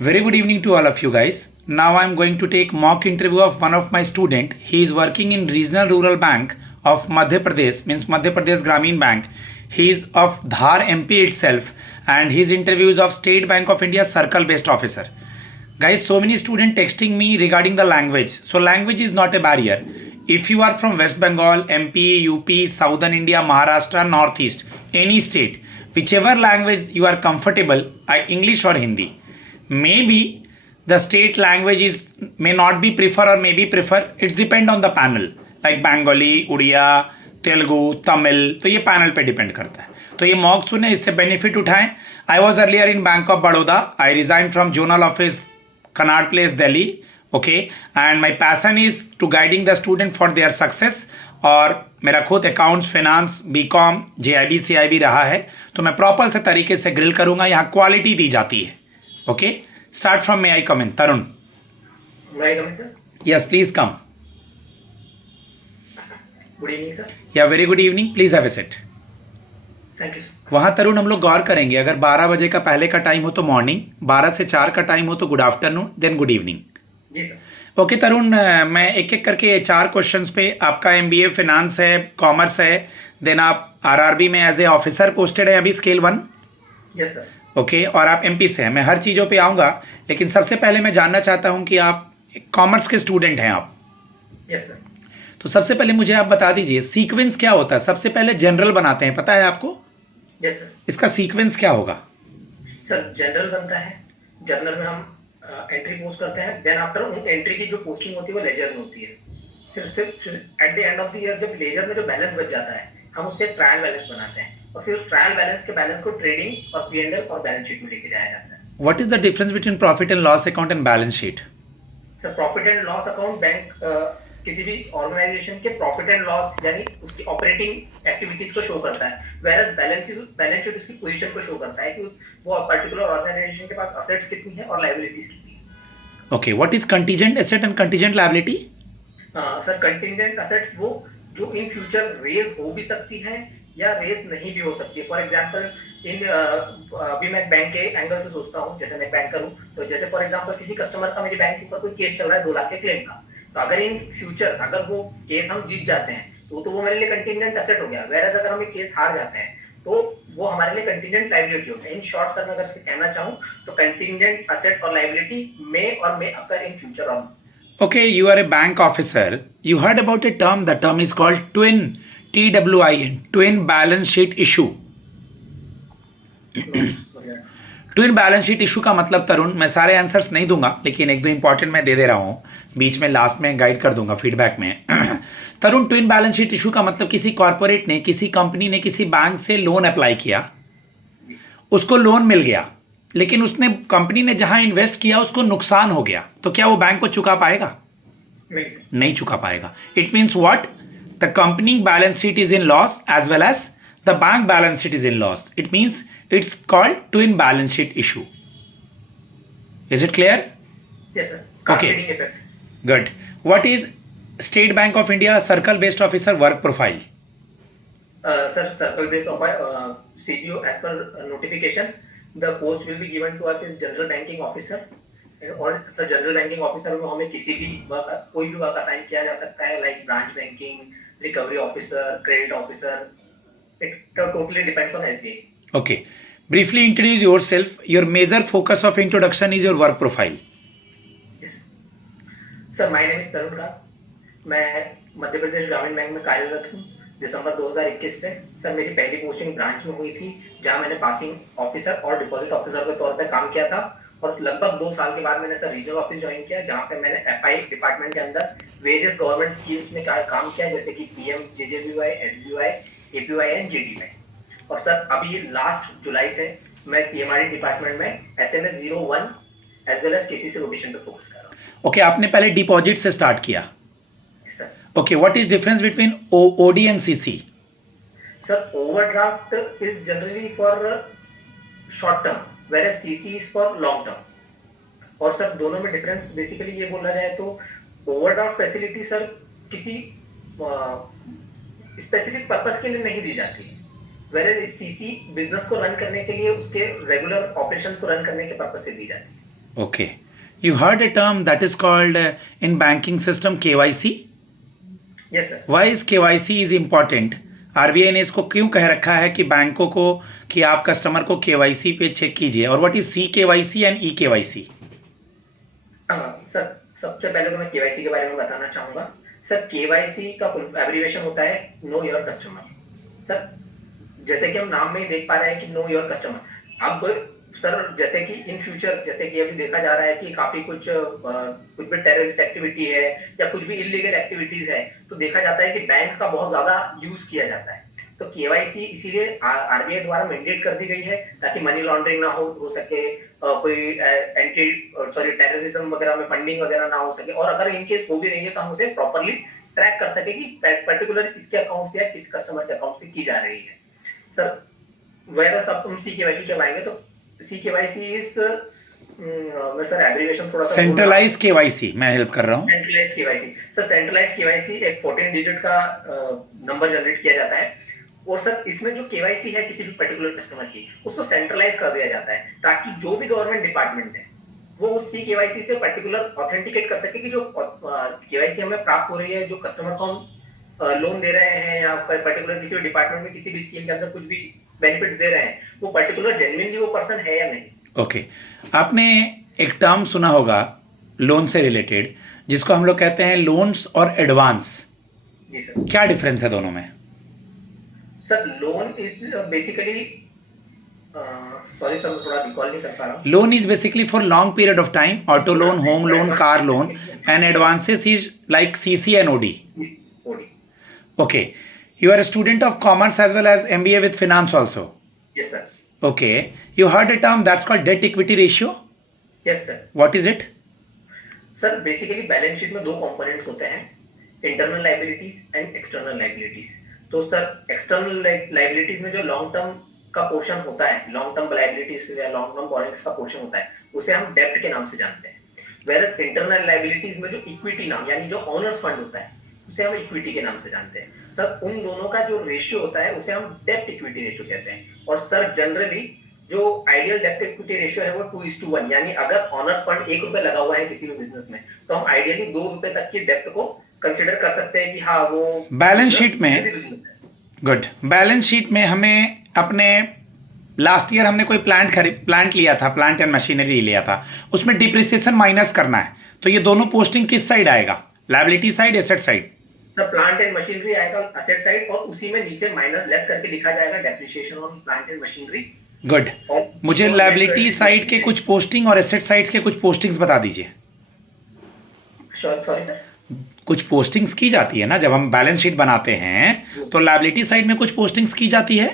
Very good evening to all of you guys. Now I am going to take mock interview of one of my student. He is working in Regional Rural Bank of Madhya Pradesh, means Madhya Pradesh Gramin Bank. He is of Dhar MP itself, and his interview is of State Bank of India Circle based officer. Guys, so many students texting me regarding the language. So language is not a barrier. If you are from West Bengal, MP, UP, Southern India, Maharashtra, Northeast, any state, whichever language you are comfortable, English or Hindi, maybe the state language is may not be prefer or maybe prefer. It's depend on the panel, like Bengali, Odia, Telugu, Tamil. तो ये panel पे depend करता है. तो ये mock सुने, इससे benefit उठाएं. I was earlier in Bank of Baroda. I resign from zonal office Connaught Place Delhi. Okay, and my passion is to guiding the student for their success. और मेरा खुद accounts, finance, BCom, JIB CIB रहा है. तो मैं proper से तरीके से ग्रिल करूंगा. यहाँ क्वालिटी दी जाती है. Okay, start from may I come in, Tarun? May I come in, sir? Yes, please come. Good evening, sir. Yeah, very good evening. Please have a seat. Thank you, sir. वहाँ तरुण हम लोग गौर करेंगे. अगर 12 बजे का पहले का टाइम हो तो मॉर्निंग, 12 से 4 का टाइम हो तो good afternoon, then good evening. जी सर. ओके तरुण, मैं एक एक करके 4 क्वेश्चंस पे. आपका MBA फिनांस है, कॉमर्स है, देन आप RRB में एज ए ऑफिसर पोस्टेड है अभी स्केल 1. Yes sir. ओके, और आप MP से हैं. मैं हर चीज़ों पे आऊँगा, लेकिन सबसे पहले मैं जानना चाहता हूँ कि आप कॉमर्स के स्टूडेंट हैं आप. Yes sir. तो सबसे पहले मुझे आप बता दीजिए सीक्वेंस क्या होता है. सबसे पहले जनरल बनाते हैं, पता है आपको? Yes sir. इसका सीक्वेंस क्या होगा? सर जनरल बनता है. जनरल में हम एंट्री पोस्ट करते हैं. देन आफ्टर उन एंट्री की जो पोस्टिंग होती है वो लेजर में होती है. सिर्फ at the end of the year जब लेजर में जो बैलेंस बच जाता है, हम उससे ट्रायल बैलेंस बनाते हैं और फिर उस ट्रायल बैलेंस के बैलेंस को ट्रेडिंग और P&L और बैलेंस शीट में लेके जाया जाता है. What is the difference between profit and loss account and balance sheet? Sir profit and loss account bank किसी भी ऑर्गेनाइजेशन के प्रॉफिट एंड लॉस यानी उसकी ऑपरेटिंग एक्टिविटीज को शो करता है, वेयरएज बैलेंस शीट उसकी पोजीशन को शो करता है कि वो पर्टिकुलर ऑर्गेनाइजेशन के पास असेट्स कितनी है और लायबिलिटीज कितनी है. Okay, what is contingent asset and contingent liability? Sir contingent assets वो जो इन फ्यूचर रेज हो भी सकती है या रेज नहीं भी हो सकती है. फॉर एग्जांपल अभी मैं बैंक के एंगल से सोचता हूँ, जैसे मैं बैंकर हूँ, तो जैसे फॉर एग्जांपल किसी कस्टमर का मेरे बैंक के ऊपर कोई केस चल रहा है 2 लाख के क्लेम का, तो अगर इन फ्यूचर अगर वो केस हम जीत जाते हैं तो वो मेरे लिए कंटीजेंट असेट हो गया. वेयरएज अगर हम केस हार जाते हैं तो वो हमारे लिए कंटीजेंट लायबिलिटी हो गया. इन शॉर्ट सर मैं अगर इसे कहना चाहूँ तो कंटीजेंट असेट और liability may occur in future on. Okay, you are a bank officer. You heard about a term. The term is called twin, TWIN, twin balance sheet issue. Twin balance sheet issue का मतलब तरुण, मैं सारे answers नहीं दूंगा, लेकिन एक दो important मैं दे दे रहा हूँ. बीच में लास्ट में गाइड कर दूंगा फीडबैक में. तरुण, ट्विन बैलेंस शीट इशू का मतलब किसी कॉर्पोरेट ने, किसी कंपनी ने किसी बैंक से लोन अप्लाई किया, उसको लोन मिल गया, लेकिन उसने कंपनी ने जहां इन्वेस्ट किया उसको नुकसान हो गया, तो क्या वो बैंक को चुका पाएगा? नहीं चुका पाएगा. It means what? The company balance sheet is in loss as well as the bank balance sheet is in loss. It means it's called twin balance sheet issue. Is it clear? Yes sir. Okay, good. What is State Bank of India circle based officer work profile? Sir, circle based CBO as per notification the post will be given to us is general banking officer. और sir general banking officer में हमें किसी भी कोई भी work assign किया जा सकता है, like branch banking, recovery officer, credit officer. It totally depends on SBI. Okay, briefly introduce yourself. Your major focus of introduction is your work profile. Yes. Sir, my name is Tarun Kar. मैं मध्य प्रदेश ग्रामीण bank में कार्यरत हूँ दिसंबर 2021 से. Sir मेरी पहली posting branch में हुई थी, जहाँ मैंने पासिंग ऑफिसर और डिपॉजिट ऑफिसर के तौर पे काम किया था. और लगभग 2 साल के बाद मैंने सर रीजनल ऑफिस ज्वाइन किया, जहाँ पे मैंने FI डिपार्टमेंट के अंदर वेरियस गवर्नमेंट स्कीम्स में काम किया, जैसे कि PM-JJBY, SBY, APY and GTY. और सर अभी लास्ट जुलाई से मैं CMRD डिपार्टमेंट में SMA 01 as well as KCC rotation पे फोकस कर रहा हूँ. ओके, आपने पहले डिपॉजिट से स्टार्ट किया. Sir. Okay, what is difference between OD and CC? Sir overdraft is generally for short term, whereas CC is for long term. और sir दोनों में डिफरेंस बेसिकली ये बोला जाए तो ओवरड्राफ्ट फैसिलिटी सर किसी स्पेसिफिक पर्पस के लिए नहीं दी जाती है, वेयर सीसी बिजनेस को रन करने के लिए, उसके रेगुलर ऑपरेशंस को रन करने के पर्पस से दी जाती है. Okay. You heard a term that is called in banking system KYC. Yes sir. Why is KYC is important? RBI ने इसको क्यों कह रखा है कि बैंकों को कि आप कस्टमर को केवाईसी पे चेक कीजिए, और what is C KYC and E KYC? Sir सबसे पहले तो मैं केवाईसी के बारे में बताना चाहूंगा। सर केवाईसी का फुल एब्रीविएशन होता है नो योर कस्टमर। सर जैसे कि हम नाम में ही देख पा रहे हैं कि नो योर कस्टमर। अब सर जैसे कि इन फ्यूचर जैसे कि अभी देखा जा रहा है कि काफी कुछ भी टेररिस्ट एक्टिविटी है या कुछ भी इलीगल एक्टिविटीज है, तो देखा जाता है कि बैंक का बहुत ज्यादा यूज किया जाता है। तो केवाईसी इसीलिए आरबीआई द्वारा मैंडेट कर दी गई है ताकि मनी लॉन्ड्रिंग ना हो सके, कोई एंटी टेररिज्म वगैरह में फंडिंग वगैरह ना हो सके, और अगर इन केस हो भी रही है तो हम उसे प्रॉपरली ट्रैक कर सके कि पर्टिकुलर किसके अकाउंट से या किस कस्टमर के अकाउंट से की जा रही है। सर वैरस अब हम सी केवाईसी जब आएंगे तो सी केवाईसी इज मैं सर एब्रिविएशन थोड़ा सा सेंट्रलाइज केवाईसी मैं हेल्प कर रहा हूँ। Centralize KYC sir, centralize KYC एक 14 डिजिट का नंबर जनरेट किया जाता है, और सर इसमें जो केवाईसी है किसी भी पर्टिकुलर कस्टमर की उसको सेंट्रलाइज कर दिया जाता है ताकि जो भी गवर्नमेंट डिपार्टमेंट है वो उस सी केवाईसी से पर्टिकुलर ऑथेंटिकेट कर सके कि जो केवाईसी हमें प्राप्त हो रही है, जो कस्टमर को हम लोन दे रहे हैं या पर्टिकुलर किसी भी डिपार्टमेंट में किसी भी स्कीम के अंदर कुछ भी बेनिफिट दे रहे हैं, वो पर्टिकुलर जेन्युइनली वो पर्सन है या नहीं। ओके आपने एक टर्म सुना होगा लोन से रिलेटेड जिसको हम लोग कहते हैं लोन्स और एडवांस। जी सर। क्या डिफरेंस है दोनों में? Sir loan is basically sorry sir मैं थोड़ा रिकॉल नहीं कर पा रहा हूँ। Loan is basically for long period of time, auto loan, home loan, car loan, and advances is like CC and OD. Okay, you are a student of commerce as well as MBA with finance also. Yes sir. Okay, you heard a term that's called debt equity ratio. Yes sir. What is it? Sir basically balance sheet में दो components होते हैं, internal liabilities and external liabilities. तो sir external liabilities में जो long term का portion होता है, लॉन्ग टर्म लायबिलिटीज या लॉन्ग टर्म बोरिंग्स का पोर्शन होता है, उसे हम डेब्ट के नाम से जानते हैं। वेरस इंटरनल लायबिलिटीज में जो इक्विटी नाम यानी जो ओनर्स फंड होता है उसे हम इक्विटी के नाम से जानते हैं। सर उन दोनों का जो रेशियो होता है उसे हम डेब्ट इक्विटी रेशियो कहते हैं। और सर जनरली जो आइडियल डेब्ट इक्विटी रेशियो है वो 2:1, यानी अगर ऑनर्स फंड ₹1 लगा हुआ है किसी भी बिजनेस में तो हम आइडियली ₹2 तक की डेब्ट को कंसिडर कर सकते हैं कि हाँ वो बैलेंस शीट में। गुड। बैलेंस शीट में हमें अपने लास्ट ईयर हमने कोई प्लांट लिया था, प्लांट एंड मशीनरी लिया था, उसमें डिप्रिसिएशन माइनस करना है, तो ये दोनों पोस्टिंग किस साइड आएगा? Liability side, asset side? Sir plant and machinery आएगा एसेट साइड, और उसी में नीचे माइनस लेस करके लिखा जाएगा depreciation on plant and machinery. Good. मुझे लायबिलिटी साइड के कुछ पोस्टिंग और एसेट साइड्स के कुछ पोस्टिंग्स बता दीजिए। सॉरी सर, कुछ पोस्टिंग्स की जाती है ना जब हम बैलेंस शीट बनाते हैं, तो लायबिलिटी साइड में कुछ पोस्टिंग्स की जाती है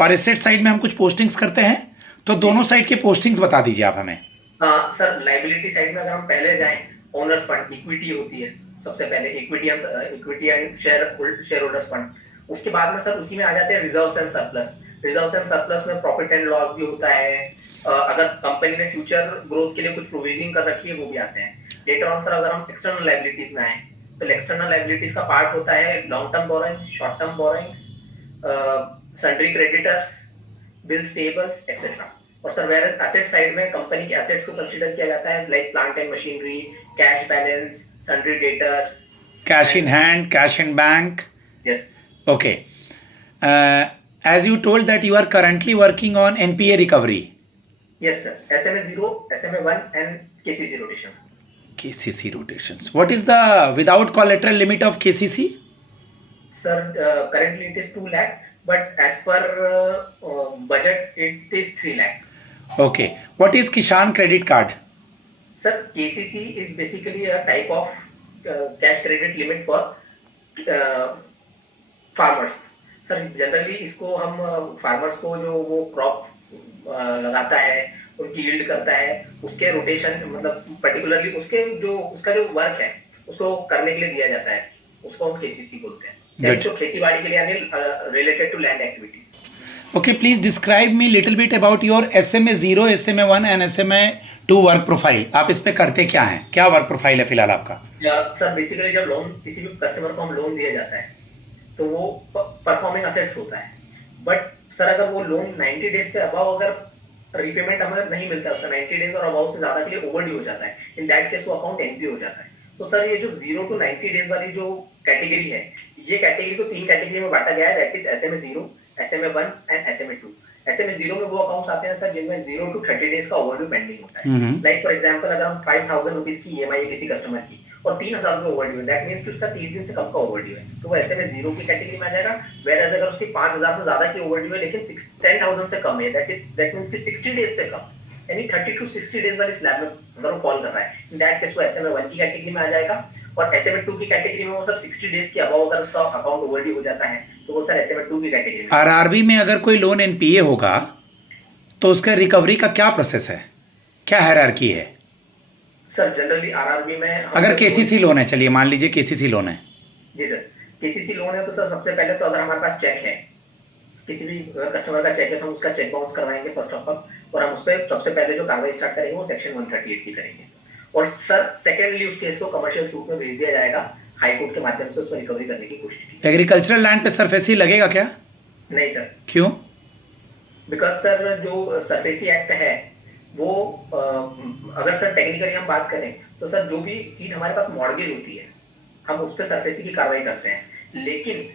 और एसेट साइड में हम कुछ पोस्टिंग्स करते हैं, तो दोनों साइड के पोस्टिंग्स बता दीजिए आप हमें। सर लायबिलिटी साइड में अगर हम पहले जाएं, ओनर्स फंड इक्विटी होती है सबसे पहले, equity and share holders fund. उसके बाद में सर उसी में आ जाते हैं reserves and surplus. Reserves and surplus में प्रॉफिट एंड लॉस भी होता है, अगर कंपनी ने फ्यूचर ग्रोथ के लिए कुछ प्रोविजनिंग कर रखी है वो भी आते हैं। लेटर ऑन सर अगर हम एक्सटर्नल लायबिलिटीज में आए तो एक्सटर्नल लायबिलिटीज का पार्ट होता है long term borrowings, short term borrowings, sundry creditors, bills payables etcetera. और सर वेरस एसेट साइड में कंपनी के एसेट्स को कंसीडर किया जाता है like plant and machinery, cash balance, sundry debtors, cash in hand, cash in bank. Yes okay. as you told that you are currently working on NPA recovery. Yes sir, SMA 0, SMA 1 and KCC rotations. KCC rotations. What is the without collateral limit of KCC? Sir, currently it is 2 lakh, but as per budget it is 3 lakh. Okay. What is Kishan credit card? Sir, KCC is basically a type of cash credit limit for farmers. Sir generally इसको हम farmers को जो वो crop लगाता है, उनकी yield करता है, उसके रोटेशन मतलब पर्टिकुलरली उसका जो वर्क है उसको करने के लिए दिया जाता है, उसको हम केसीसी बोलते हैं, यानी जो खेती-बाड़ी के लिए यानी related to land activities. Okay, please describe me little bit about your SMA 0, SMA 1 and SMA 2 work profile. आप इस पे करते क्या हैं? क्या वर्क प्रोफाइल है फिलहाल आपका? सर बेसिकली जब लोन किसी भी कस्टमर को हम लोन दिया जाता है तो वो परफॉर्मिंग असेट्स होता है, बट सर अगर वो लोन 90 डेज से अबव अगर रीपेमेंट हमें नहीं मिलता है उसका 90 डेज और अबाउ से ज्यादा के लिए ओवर ड्यू हो जाता है, इन दैट केस वो अकाउंट एनपी हो जाता है। तो सर ये जो 0 to 90 डेज वाली जो कैटेगरी है, ये कैटेगरी को 3 कैटेगरी में बांटा गया है, that is SMA 0, SMA 1 and SMA 2। SMA 0 में वो अकाउंट्स आते हैं सर जिनमें 0 to 30 डेज का ओवरड्यू पेंडिंग होता है। लाइक फॉर एग्जांपल अगर हम 5000 रुपीज की ईएमआई है किसी कस्टमर की और 3000 रुपये ओवरड्यू है, दैट मींस कि उसका 30 दिन से कम का ओवरड्यू है, तो वो SMA 0 की कैटेगरी में आ जाएगा। वेयर अगर उसकी 5000 से ज्यादा की ओवरड्यू है लेकिन 10,000 से कम है, दैट मींस कि 60 डेज से कम, यानी 30 to 60 डेज वाली स्लैब में अगर वो फॉल कर रहा है, इन दैट केस वो SMA 1 की कैटेगरी में आ जाएगा। और SMA 2 की कैटेगरी में वो सर 60 डेज के अबव अगर उसका अकाउंट ओवरड्यू हो जाता है तो वो सर SMA 2 की कैटेगरी में। आरआरबी में अगर कोई लोन एनपीए होगा तो उसका रिकवरी का क्या प्रोसेस है, क्या हायरार्की है? सर जनरली आरआरबी में अगर केसीसी लोन है, चलिए मान लीजिए केसीसी लोन है। जी सर, केसीसी लोन है तो सर सबसे पहले तो अगर हमारे पास चेक है, किसी भी कस्टमर का चेक है तो हम उसका चेक बाउंस करवाएंगे फर्स्ट ऑफ ऑल, और हम उस पर सबसे पहले जो कार्रवाई स्टार्ट करेंगे वो सेक्शन 138 की करेंगे। और सर सेकेंडली उस केस को कमर्शियल सूट में भेज दिया जाएगा, हाई कोर्ट के माध्यम से उसमें रिकवरी करने की कोशिश की। एग्रीकल्चरल लैंड पे सरफेसी लगेगा क्या? नहीं सर। क्यों? बिकॉज सर जो सरफेसी एक्ट है वो अगर सर टेक्निकली हम बात करें तो सर जो भी चीज हमारे पास मॉर्गेज होती है हम उस पर सरफेसी की कार्रवाई करते हैं, लेकिन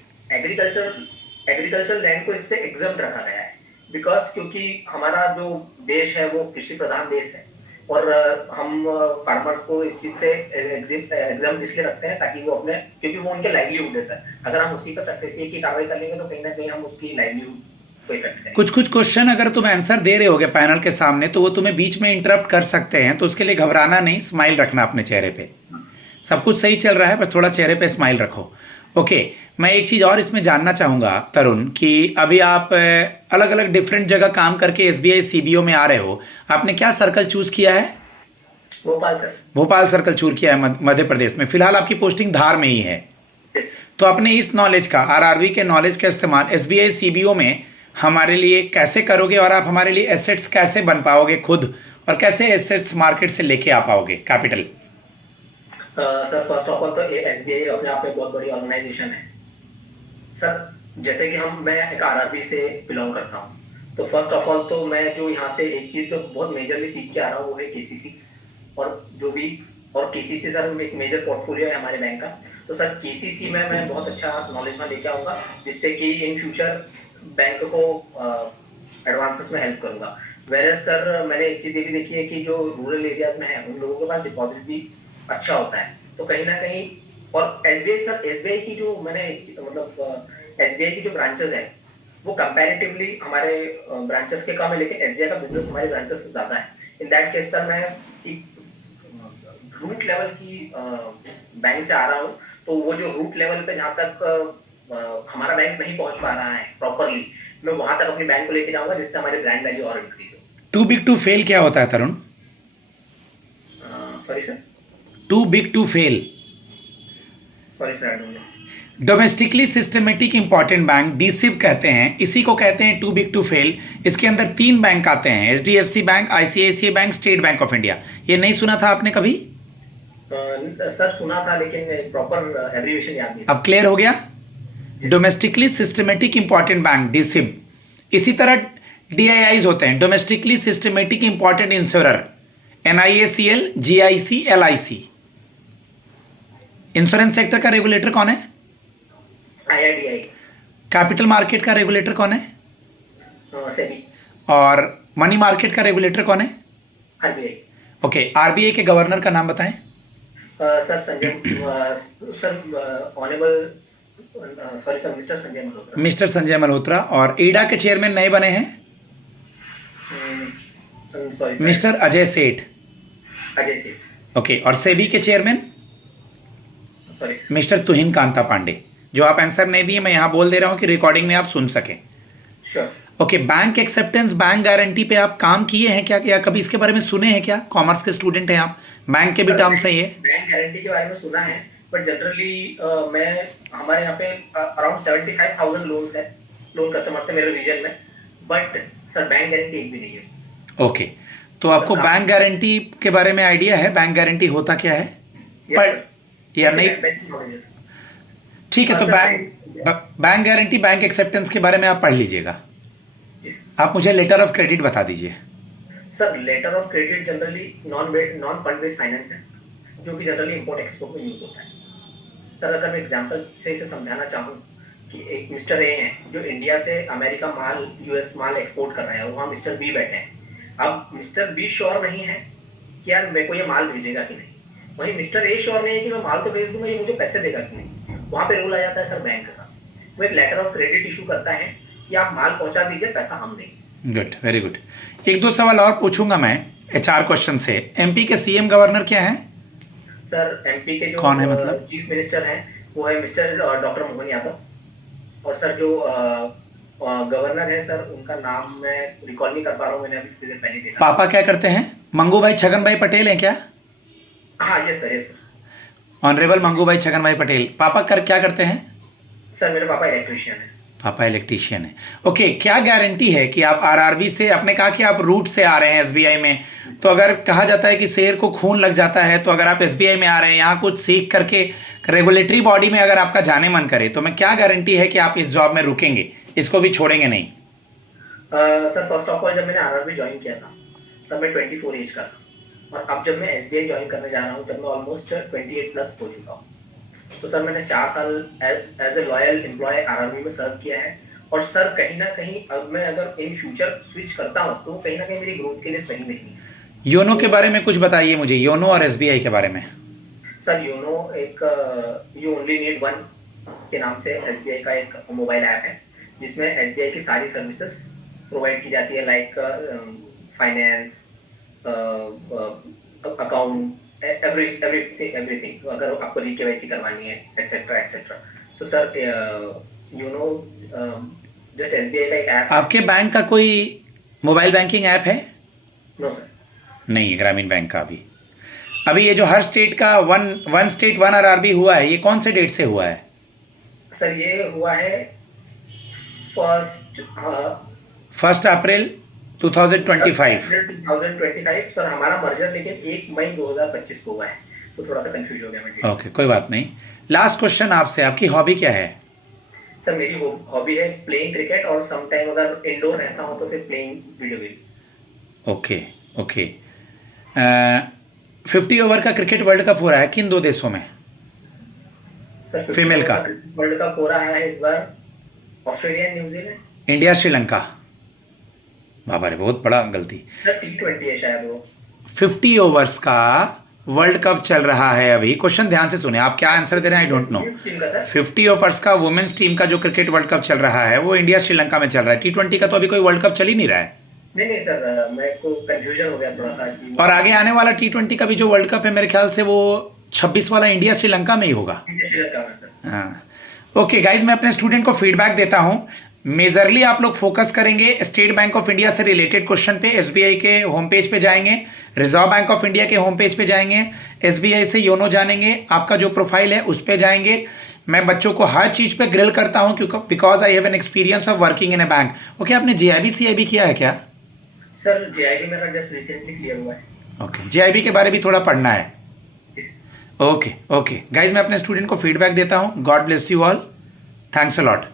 एग्रीकल्चर लैंड को इससे एग्जम्प्ट रखा गया है। बिकॉज क्योंकि हमारा जो देश है वो कृषि प्रधान देश है और हम फार्मर्स को इस चीज से एग्जाम इसलिए रखते हैं ताकि वो अपने, क्योंकि वो उनके लाइवलीहुड है सर, अगर हम उसी पर सरफेसी की कार्रवाई कर लेंगे तो कहीं ना कहीं हम उसकी लाइवलीहुड को इफेक्ट करेंगे। कुछ कुछ क्वेश्चन अगर तुम आंसर दे रहे होगे पैनल के सामने तो वो तुम्हें बीच में इंटरप्ट कर सकते हैं, तो उसके लिए घबराना नहीं, स्माइल रखना अपने चेहरे पे। सब कुछ सही चल रहा है, बस थोड़ा चेहरे पे स्माइल रखो। ओके, मैं एक चीज़ और इसमें जानना चाहूँगा तरुण कि अभी आप अलग अलग डिफरेंट जगह काम करके एसबीआई सीबीओ में आ रहे हो, आपने क्या सर्कल चूज़ किया है? Bhopal sir. Bhopal circle choose किया है मध्य प्रदेश में। फिलहाल आपकी पोस्टिंग धार में ही है। Yes. तो अपने इस नॉलेज का, आरआरबी के नॉलेज का इस्तेमाल एसबीआई सीबीओ में हमारे लिए कैसे करोगे और आप हमारे लिए एसेट्स कैसे बन पाओगे खुद, और कैसे एसेट्स मार्केट से लेके आ पाओगे capital? Sir first of all तो एसबीआई अपने आप में बहुत बड़ी ऑर्गेनाइजेशन है सर। जैसे कि मैं एक आरआरबी से बिलोंग करता हूँ, तो फर्स्ट ऑफ ऑल तो मैं जो यहाँ से एक चीज़ जो बहुत मेजरली सीख के आ रहा हूँ वो है केसीसी, और जो भी, और केसीसी सर एक मेजर पोर्टफोलियो है हमारे बैंक का। तो सर केसीसी में मैं बहुत अच्छा नॉलेज में लेके आऊँगा जिससे कि इन फ्यूचर बैंक को एडवांसेस में हेल्प करूँगा। वेयर सर मैंने एक चीज़ ये भी देखी है कि जो रूरल एरियाज में है उन लोगों के पास डिपॉजिट भी अच्छा होता है, तो कहीं ना कहीं, और एसबीआई सर, एसबीआई की जो मैंने मतलब एसबीआई की जो ब्रांचेस है वो कंपैरेटिवली हमारे ब्रांचेस के कम है, लेकिन एसबीआई का बिजनेस हमारे ब्रांचेस से ज़्यादा है। इन दैट केस सर मैं एक रूट लेवल की बैंक से आ रहा हूँ, तो वो जो रूट लेवल पे जहाँ तक हमारा बैंक नहीं पहुँच पा रहा है प्रॉपरली, मैं वहाँ तक अपनी बैंक को लेके जाऊँगा जिससे हमारी ब्रांड वैल्यू और इंक्रीज हो। टू बिग टू फेल क्या होता है Tarun? Sorry sir. Too big to fail? Sorry sir, I don't know. Domestically systematic important bank DSIB कहते हैं, इसी को कहते हैं टू बिग टू फेल। इसके अंदर 3 बैंक आते हैं, HDFC bank, ICICI bank, state bank of India. ये नहीं सुना था आपने कभी? सर सुना था लेकिन प्रॉपर एब्रीविएशन याद नहीं। अब क्लियर हो गया? Domestically systematic important bank DSIB. इसी तरह डीआईआईज होते हैं, domestically systematic important insurer, NIACL, GIC, LIC. Insurance sector का रेगुलेटर कौन है? आईआरडीआई। कैपिटल मार्केट का रेगुलेटर कौन है? सेबी। और मनी मार्केट का रेगुलेटर कौन है? आरबीआई। ओके, आरबीआई के गवर्नर का नाम बताएं। Sir sir honourable sorry sir, mister Sanjay Malhotra. Mister Sanjay Malhotra. और ईडा के चेयरमैन नए बने हैं, सॉरी मिस्टर अजय सेठ। अजय सेठ। ओके, और सेबी के चेयरमैन सॉरी सर, मिस्टर तुहिन कांता पांडे। जो आप आंसर नहीं दिए मैं यहाँ बोल दे रहा हूँ कि रिकॉर्डिंग में आप सुन सकें। Sure sir. Okay, bank acceptance, bank guarantee पे आप काम किए हैं क्या, या कभी इसके बारे में सुने हैं क्या? कॉमर्स के स्टूडेंट हैं आप, बैंक के भी टर्म्स है ये। बैंक गारंटी के बारे में सुना है, बट जनरली मैं हमारे यहाँ पे अराउंड 75,000 लोन्स है, लोन कस्टमर से मेरे रीजन में, बट सर बैंक गारंटी एक भी नहीं है इसमें। ओके, तो आपको बैंक गारंटी के बारे में आइडिया है, बैंक गारंटी होता क्या है? पर या नहीं? ठीक है, तो बैंक गारंटी, बैंक एक्सेप्टेंस के बारे में आप पढ़ लीजिएगा। आप मुझे लेटर ऑफ क्रेडिट बता दीजिए। Sir letter of credit generally non fund based finance है, जो कि जनरली इम्पोर्ट एक्सपोर्ट में यूज होता है। सर अगर मैं एग्जांपल से इसे समझाना चाहूँ कि एक मिस्टर ए हैं जो इंडिया से अमेरिका माल यूएस माल एक्सपोर्ट कर रहे हैं और वहाँ मिस्टर बी बैठे हैं। अब मिस्टर बी श्योर नहीं है कि यार मेरे को ये माल भेजेगा कि नहीं, वहीं मिस्टर ए श्योर नहीं है कि मैं माल तो भेज दूंगा, ये मुझे पैसे देगा कि नहीं। वहाँ पे रूल आ जाता है सर बैंक का, वो एक लेटर ऑफ क्रेडिट इशू करता है कि आप माल पहुँचा दीजिए, पैसा हम देंगे। Good, very good. एक दो सवाल और पूछूंगा मैं HR क्वेश्चन से। MP के CM गवर्नर क्या हैं? सर एमपी के जो कौन है मतलब? चीफ मिनिस्टर हैं वो है मिस्टर डॉक्टर मोहन यादव, और सर जो गवर्नर है सर उनका नाम मैं रिकॉल नहीं कर पा रहा हूँ, मैंने अभी थोड़ी देर पहले देखा। पापा क्या करते हैं? मंगू भाई छगन भाई पटेल हैं क्या? हाँ यस सर। ऑनरेबल मंगू भाई छगन भाई पटेल। पापा क्या करते हैं? सर मेरे पापा इलेक्ट्रिशियन है। पापा इलेक्ट्रिशियन है। ओके, क्या गारंटी है कि आप RRB से, आपने कहा कि आप रूट से आ रहे हैं SBI में, तो अगर कहा जाता है कि शेर को खून लग जाता है, तो अगर आप SBI में आ रहे हैं, यहाँ कुछ सीख करके रेगुलेटरी बॉडी में अगर आपका जाने मन करे, तो मैं क्या गारंटी है कि आप इस जॉब में रुकेंगे, इसको भी छोड़ेंगे नहीं? सर फर्स्ट ऑफ ऑल जब मैंने RRB ज्वाइन किया था तब मैं 24 एज का था, और अब जब मैं SBI ज्वाइन करने जा रहा हूँ तब मैं ऑलमोस्ट 28 प्लस हो चुका हूँ। तो सर मैंने 4 साल as a loyal employee RRB में सर्व किया है, और सर कहीं ना कहीं अब मैं अगर इन फ्यूचर स्विच करता हूँ तो कहीं ना कहीं मेरी ग्रोथ के लिए सही नहीं है। योनो के बारे में कुछ बताइए मुझे, योनो और SBI के बारे में। सर योनो एक यू ओनली नीड वन के नाम से SBI का एक मोबाइल ऐप है, जिसमें SBI की सारी सर्विसेज प्रोवाइड की जाती है, लाइक फाइनेंस, अकाउंट, एवरीथिंग। अगर आपको KYC करवानी है एक्सेट्रा एक्सेट्रा, तो सर योनो जस्ट SBI का एक ऐप। आपके बैंक का कोई मोबाइल बैंकिंग ऐप है? No sir. नहीं है ग्रामीण बैंक का अभी ये जो हर स्टेट का वन स्टेट वन RRB हुआ है, ये कौन से डेट से हुआ है? सर ये हुआ है 1 अप्रैल 2025। 2025 सर। हमारा मर्जर लेकिन 1 मई 2025 को हुआ है, तो थोड़ा सा कंफ्यूज हो गया मैं। ओके, कोई बात नहीं। लास्ट क्वेश्चन आपसे, आपकी हॉबी क्या है? सर मेरी हॉबी है प्लेइंग क्रिकेट, और सम टाइम अगर इंडोर रहता हूँ तो फिर playing video games. Okay okay. 50 over का क्रिकेट वर्ल्ड कप हो रहा है किन 2 देशों में? सर फीमेल का वर्ल्ड कप हो रहा है इस बार ऑस्ट्रेलिया, न्यूजीलैंड, इंडिया, श्रीलंका। बाबा रे, बहुत बड़ा गलती। सर T20 है शायद वो। 50 ओवर्स का वर्ल्ड कप चल रहा है अभी। क्वेश्चन ध्यान से सुने, आप क्या आंसर दे रहे हैं आई डोंट नो। 50 ओवर्स का वुमेन्स टीम का जो क्रिकेट वर्ल्ड कप चल रहा है वो इंडिया श्रीलंका में चल रहा है। T20 का तो अभी कोई वर्ल्ड कप चल ही नहीं रहा है। नहीं सर, मेरे को कंफ्यूजन हो गया थोड़ा सा। और आगे आने वाला T20 का भी जो वर्ल्ड कप है मेरे ख्याल से वो 26 वाला इंडिया श्रीलंका में ही होगा। इंडिया श्रीलंका में सर। हाँ ओके गाइज, मैं अपने स्टूडेंट को फीडबैक देता हूँ। मेजरली आप लोग फोकस करेंगे स्टेट बैंक ऑफ इंडिया से रिलेटेड क्वेश्चन पे। SBI के होम पेज पे जाएंगे, रिजर्व बैंक ऑफ इंडिया के होम पेज पे जाएंगे, SBI से योनो जानेंगे, आपका जो प्रोफाइल है उस पे जाएंगे। मैं बच्चों को हर चीज़ पे ग्रिल करता हूँ क्योंकि because I have an experience of working in A bank. Okay, आपने JIB CIB किया है क्या? सर JIB मेरा जस्ट रिसेंटली क्लियर हुआ है। ओके, JIB के बारे में भी थोड़ा पढ़ना है। ओके ओके गाइज, मैं अपने स्टूडेंट को फीडबैक देता हूँ। God bless you all, thanks a lot.